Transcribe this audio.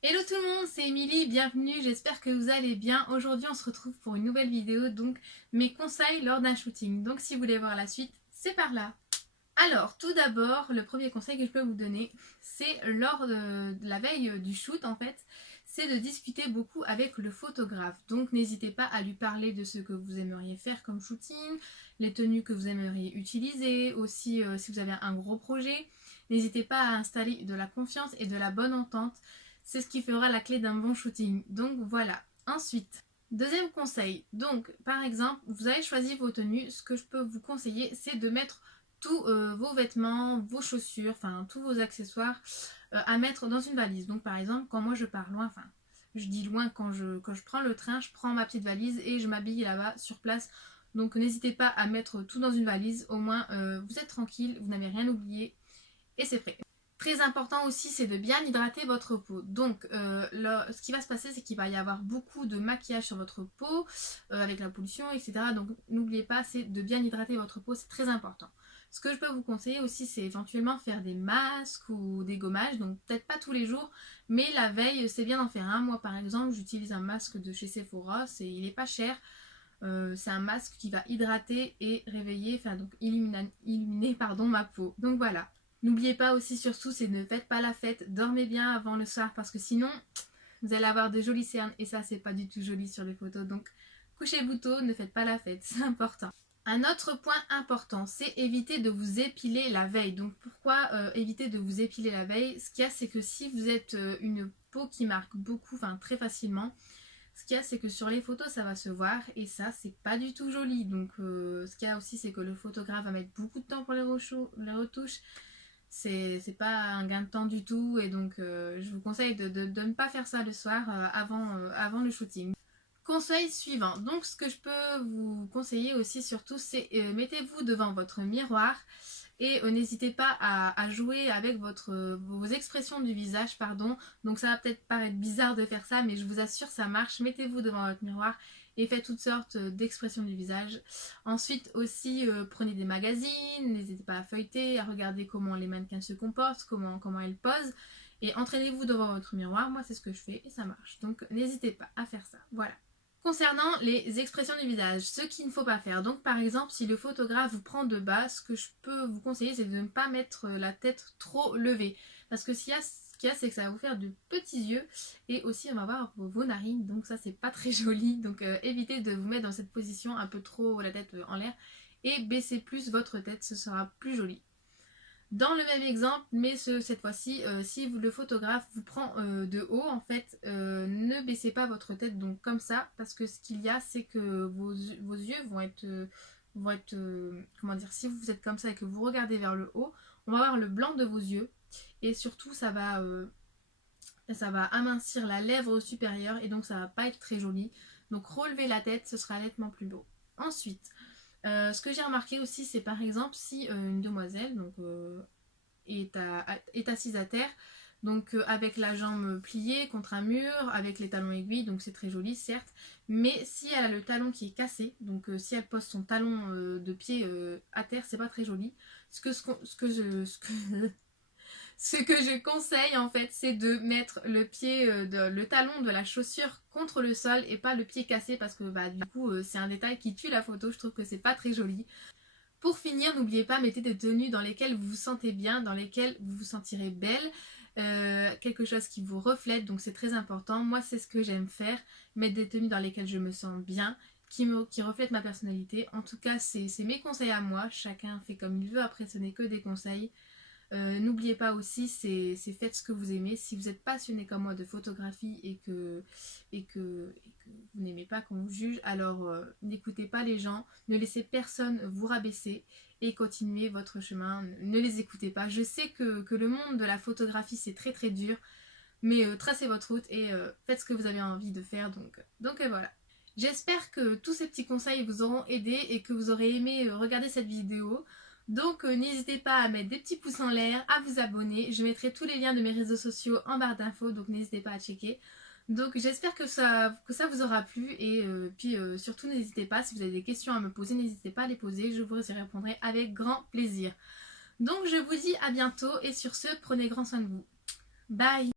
Hello tout le monde, c'est Émilie, bienvenue, j'espère que vous allez bien. Aujourd'hui on se retrouve pour une nouvelle vidéo, donc mes conseils lors d'un shooting. Donc si vous voulez voir la suite, c'est par là. Alors tout d'abord, le premier conseil que je peux vous donner, c'est lors de la veille du shoot en fait, c'est de discuter beaucoup avec le photographe. Donc n'hésitez pas à lui parler de ce que vous aimeriez faire comme shooting, les tenues que vous aimeriez utiliser, aussi si vous avez un gros projet. N'hésitez pas à installer de la confiance et de la bonne entente. C'est ce qui fera la clé d'un bon shooting. Donc voilà. Ensuite, deuxième conseil. Donc par exemple, vous avez choisi vos tenues. Ce que je peux vous conseiller, c'est de mettre tous vos vêtements, vos chaussures, enfin tous vos accessoires à mettre dans une valise. Donc par exemple, quand moi je pars loin, enfin je dis loin quand je prends le train, je prends ma petite valise et je m'habille là-bas sur place. Donc n'hésitez pas à mettre tout dans une valise. Au moins vous êtes tranquille, vous n'avez rien oublié et c'est prêt. Très important aussi, c'est de bien hydrater votre peau. Donc, ce qui va se passer, c'est qu'il va y avoir beaucoup de maquillage sur votre peau, avec la pollution, etc. Donc, n'oubliez pas, c'est de bien hydrater votre peau, c'est très important. Ce que je peux vous conseiller aussi, c'est éventuellement faire des masques ou des gommages. Donc, peut-être pas tous les jours, mais la veille, c'est bien d'en faire un. Moi, par exemple, j'utilise un masque de chez Sephora, il est pas cher. C'est un masque qui va hydrater et réveiller, enfin donc illuminer pardon, ma peau. Donc voilà. N'oubliez pas aussi surtout, c'est ne faites pas la fête, dormez bien avant le soir parce que sinon vous allez avoir de jolies cernes et ça c'est pas du tout joli sur les photos. Donc couchez-vous tôt, ne faites pas la fête, c'est important. Un autre point important, c'est éviter de vous épiler la veille. Donc pourquoi éviter de vous épiler la veille? Ce qu'il y a, c'est que si vous êtes une peau qui marque beaucoup, enfin très facilement, ce qu'il y a, c'est que sur les photos, ça va se voir et ça, c'est pas du tout joli. Donc ce qu'il y a aussi, c'est que le photographe va mettre beaucoup de temps pour les retouches. C'est pas un gain de temps du tout et donc je vous conseille de ne pas faire ça le soir avant le shooting. Conseil suivant, donc ce que je peux vous conseiller aussi surtout c'est mettez-vous devant votre miroir et n'hésitez pas à jouer avec vos expressions du visage, pardon. Donc ça va peut-être paraître bizarre de faire ça, mais je vous assure ça marche. Mettez-vous devant votre miroir et faites toutes sortes d'expressions du visage. Ensuite aussi prenez des magazines, n'hésitez pas à feuilleter, à regarder comment les mannequins se comportent, comment elles posent. Et entraînez-vous devant votre miroir, moi c'est ce que je fais et ça marche. Donc n'hésitez pas à faire ça, voilà. Concernant les expressions du visage, ce qu'il ne faut pas faire. Donc par exemple, si le photographe vous prend de bas, ce que je peux vous conseiller, c'est de ne pas mettre la tête trop levée. Parce que ce qu'il y a, c'est que ça va vous faire de petits yeux et aussi on va voir vos narines. Donc ça, c'est pas très joli. Donc évitez de vous mettre dans cette position un peu trop la tête en l'air et baissez plus votre tête, ce sera plus joli. Dans le même exemple, mais cette fois-ci, si le photographe vous prend de haut, en fait, ne baissez pas votre tête donc comme ça, parce que ce qu'il y a, c'est que vos yeux vont être comment dire, si vous êtes comme ça et que vous regardez vers le haut, on va voir le blanc de vos yeux, et surtout ça va amincir la lèvre supérieure, et donc ça va pas être très joli. Donc relevez la tête, ce sera nettement plus beau. Ensuite, ce que j'ai remarqué aussi, c'est par exemple si une demoiselle donc, est assise à terre, donc avec la jambe pliée contre un mur, avec les talons aiguilles, donc c'est très joli certes, mais si elle a le talon qui est cassé, donc si elle pose son talon de pied à terre, c'est pas très joli. Ce que je conseille en fait, c'est de mettre le talon de la chaussure contre le sol et pas le pied cassé parce que bah, du coup c'est un détail qui tue la photo, je trouve que c'est pas très joli. Pour finir, n'oubliez pas, mettez des tenues dans lesquelles vous vous sentez bien, dans lesquelles vous vous sentirez belle, quelque chose qui vous reflète, donc c'est très important. Moi c'est ce que j'aime faire, mettre des tenues dans lesquelles je me sens bien, qui reflètent ma personnalité. En tout cas c'est mes conseils à moi, chacun fait comme il veut, après ce n'est que des conseils. N'oubliez pas aussi, c'est faites ce que vous aimez. Si vous êtes passionné comme moi de photographie et que vous n'aimez pas qu'on vous juge, alors n'écoutez pas les gens, ne laissez personne vous rabaisser et continuez votre chemin. Ne les écoutez pas. Je sais que le monde de la photographie c'est très très dur, mais tracez votre route et faites ce que vous avez envie de faire. Donc voilà. J'espère que tous ces petits conseils vous auront aidé et que vous aurez aimé regarder cette vidéo. Donc n'hésitez pas à mettre des petits pouces en l'air, à vous abonner. Je mettrai tous les liens de mes réseaux sociaux en barre d'infos, donc n'hésitez pas à checker. Donc j'espère que ça vous aura plu et puis surtout n'hésitez pas, si vous avez des questions à me poser, n'hésitez pas à les poser, je vous y répondrai avec grand plaisir. Donc je vous dis à bientôt et sur ce, prenez grand soin de vous. Bye!